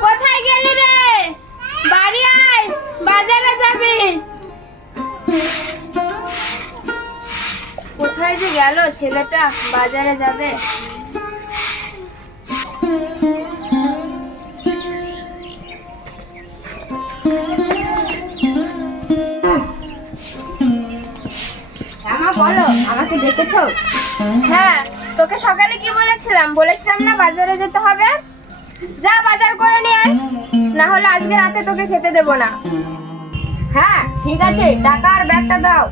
কোথায় গেলি রে? বাড়ি আয় বাজারে যাবি। কোথায় যে গেল ছেলেটা? বাজারে যাবে। আমাকে ডেকেছো হ্যাঁ তোকে সকালে কি বলেছিলাম? বলেছিলাম না বাজারে যেতে হবে? যা বাজার করে নিয়ে আয়। না হলে আজকে রাতে তোকে খেতে দেব না। হ্যাঁ ঠিক আছে, টাকা আর ব্যাগটা দাও।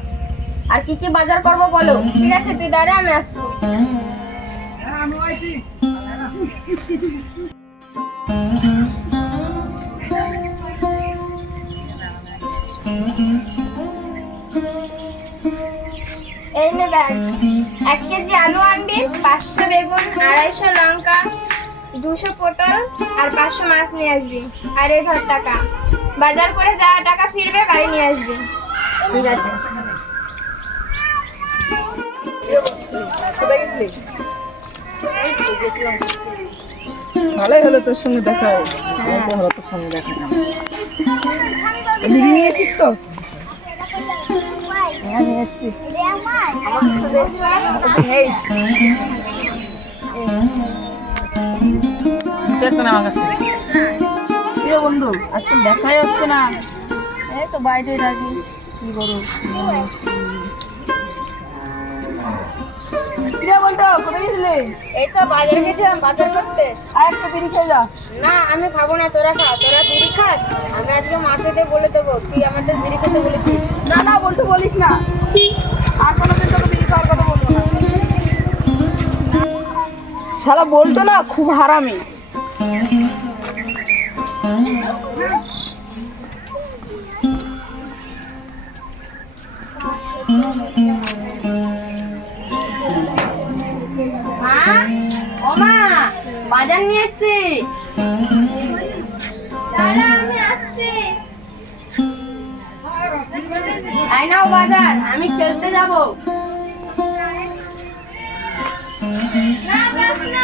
আর কি কি বাজার করব বলো? ঠিক আছে, তুই দাঁড়া, আমি আসছি। এই নে ব্যাগ এক কেজি আলু আনবি পাঁচশো বেগুন আড়াইশো লঙ্কা দুশো পটল আর পাঁচশো মাছ নিয়ে আসবি। আর এই ধর টাকা। বাজার করে যা টাকা ফিরবে বাড়ি নিয়ে আসবি। ঠিক আছে। ভালোই হলো তোর সঙ্গে দেখা আমার তো হলো তোর সঙ্গে দেখা না বিড়ি কিরে বন্ধু আজকে দেখাই হচ্ছে না এই তো বাইরে রাখি কি করো কিরে বলতো কোথায় গেছিলে? এই তো বাজারে গেছিলাম বাজার করতে। আর একটা বিড়ি খেয়ে যা। না আমি খাব না তোরা খা তোরা বিড়ি খাস আমি আজকে মাকে বলে দেবো তুই আমাদের বিড়ি খেতে বলেছিস না না বলতে বলিস না। আর কোনোদিন তোকে বিড়ি খাওয়ার কথা বলব না। শালা বলতো না খুব হারামি। মা ও মা বাজার নিয়ে এসছি। দাঁড়া আই নাও বাজার, আমি খেলতে যাব। না যাস না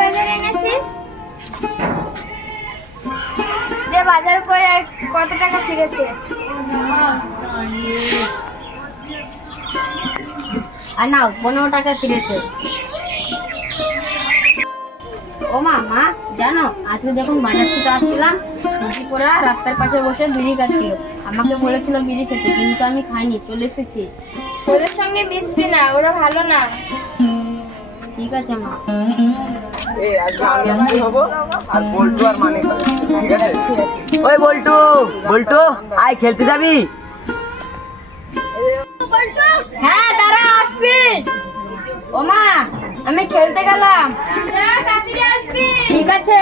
বাজার এনেছিস? যে বাজার করে কত টাকা ফিরেছে আর নাও পনেরো টাকা ফিরেছে ও মা মা জানো আজকে যখন বাজার থেকে আসছিলাম পোড়া রাস্তার পাশে বসে বিড়ি খাচ্ছিল। আমাকে বলেছিল বিড়ি খেতে কিন্তু আমি খাইনি চলে এসেছি। ওদের সঙ্গে মিশবি না ওরা ভালো না। ঠিক আছে মা। ওই বল্টু বল্টু আয় খেলতে যাবি? হ্যাঁ? আমি খেলতে গেলাম। ঠিক আছে।